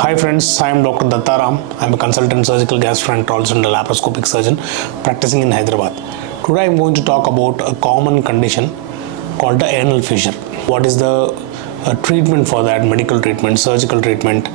Hi friends, I am Dr. Dattaram. I am a consultant surgical gastroenterologist and a laparoscopic surgeon practicing in Hyderabad. Today I am going to talk about a common condition called the anal fissure. What is the treatment for that, medical treatment, surgical treatment,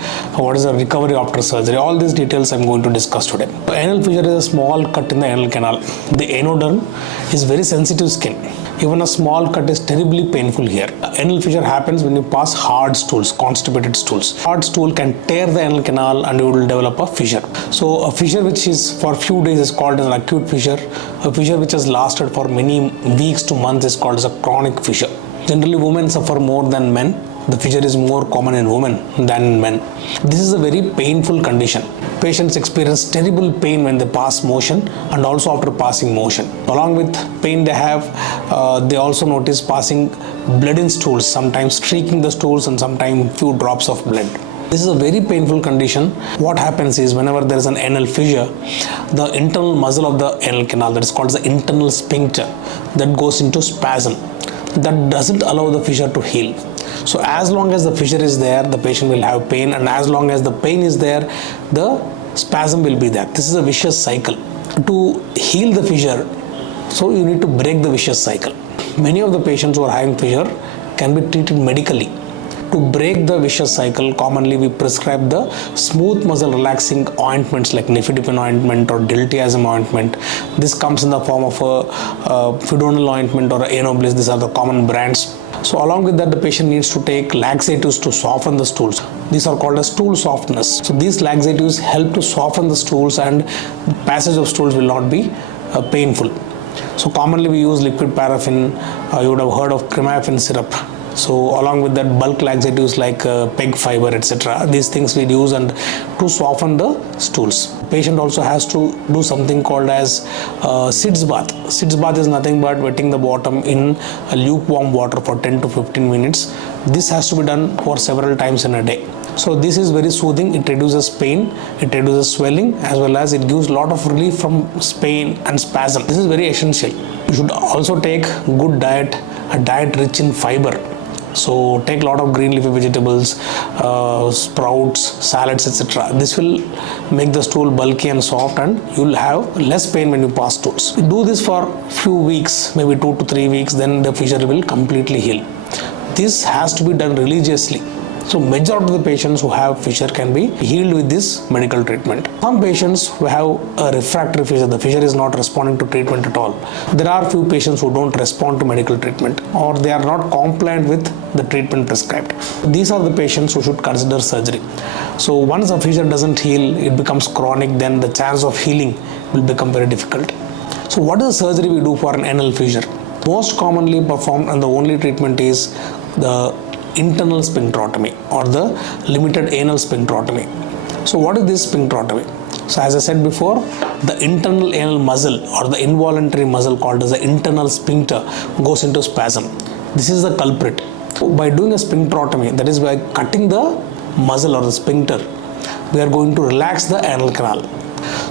what is the recovery after surgery, all these details I am going to discuss today. Anal fissure is a small cut in the anal canal. The anoderm is very sensitive skin. Even a small cut is terribly painful here. Anal fissure happens when you pass hard stools, constipated stools. Hard stool can tear the anal canal and you will develop a fissure. So a fissure which is for few days is called as an acute fissure. A fissure which has lasted for many weeks to months is called as a chronic fissure. Generally, women suffer more than men. The fissure is more common in women than in men. This is a very painful condition. Patients experience terrible pain when they pass motion and also after passing motion. Along with pain they have, they also notice passing blood in stools, sometimes streaking the stools and sometimes few drops of blood. This is a very painful condition. What happens is whenever there is an anal fissure, the internal muscle of the anal canal, that is called the internal sphincter, that goes into spasm. That doesn't allow the fissure to heal. So as long as the fissure is there, the patient will have pain, and as long as the pain is there, the spasm will be there. This is a vicious cycle. To heal the fissure, so you need to break the vicious cycle. Many of the patients who are having fissure can be treated medically. To break the vicious cycle, commonly we prescribe the smooth muscle relaxing ointments like nifedipine ointment or diltiazem ointment. This comes in the form of a fidonal ointment or anobliss. These are the common brands. So along with that, the patient needs to take laxatives to soften the stools. These are called as stool softeners. So these laxatives help to soften the stools and passage of stools will not be painful. So commonly we use liquid paraffin. You would have heard of cremafin syrup. So along with that, bulk laxatives like peg fiber, etc. These things we use and to soften the stools. Patient also has to do something called as SIDS bath. SIDS bath is nothing but wetting the bottom in lukewarm water for 10 to 15 minutes. This has to be done for several times in a day. So this is very soothing. It reduces pain, it reduces swelling, as well as it gives a lot of relief from pain and spasm. This is very essential. You should also take good diet, a diet rich in fiber. So take a lot of green leafy vegetables, sprouts, salads, etc. This will make the stool bulky and soft, and you will have less pain when you pass stools. Do this for few weeks, maybe 2 to 3 weeks, then the fissure will completely heal. This has to be done religiously. So majority of the patients who have fissure can be healed with this medical treatment. Some patients who have a refractory fissure, the fissure is not responding to treatment at all. There are few patients who don't respond to medical treatment or they are not compliant with the treatment prescribed. These are the patients who should consider surgery. So once a fissure doesn't heal, it becomes chronic, then the chance of healing will become very difficult. So what is the surgery we do for an anal fissure? Most commonly performed and the only treatment is the internal sphincterotomy or the limited anal sphincterotomy. So what is this sphincterotomy? So as I said before, the internal anal muscle or the involuntary muscle called as the internal sphincter goes into spasm. This is the culprit. By doing a sphincterotomy, that is by cutting the muscle or the sphincter, we are going to relax the anal canal.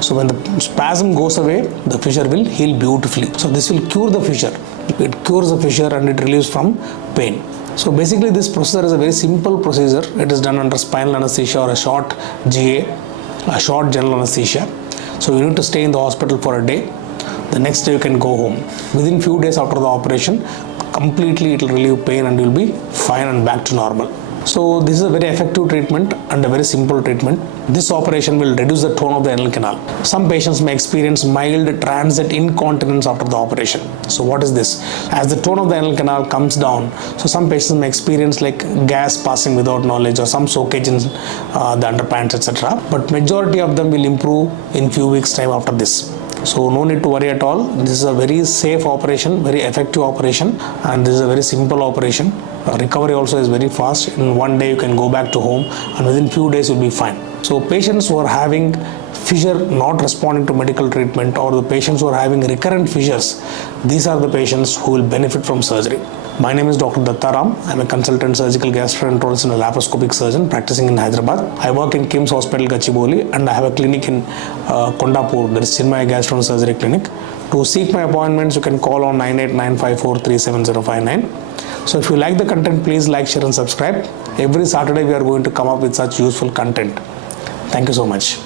So when the spasm goes away, the fissure will heal beautifully. So this will cure the fissure. It cures the fissure and it relieves from pain. So basically this procedure is a very simple procedure. It is done under spinal anesthesia or a short GA, a short general anesthesia. So you need to stay in the hospital for a day. The next day you can go home. Within few days after the operation, completely it will relieve pain and you will be fine and back to normal. So this is a very effective treatment and a very simple treatment. This operation will reduce the tone of the anal canal. Some patients may experience mild transient incontinence after the operation. So what is this? As the tone of the anal canal comes down, so some patients may experience like gas passing without knowledge or some soakage in the underpants, etc. But majority of them will improve in few weeks time after this. So no need to worry at all. This is a very safe operation, very effective operation, and this is a very simple operation. Recovery also is very fast. In one day you can go back to home and within few days you'll be fine. So patients who are having fissure not responding to medical treatment or the patients who are having recurrent fissures, these are the patients who will benefit from surgery. My name is Dr. Dattaram. I am a consultant surgical gastroenterologist and a laparoscopic surgeon practicing in Hyderabad. I work in KIMS Hospital, Gachibowli, and I have a clinic in Kondapur, that is Chinmaya Gastro and Surgery Clinic. To seek my appointments, you can call on 989543759. So if you like the content, please like, share and subscribe. Every Saturday we are going to come up with such useful content. Thank you so much.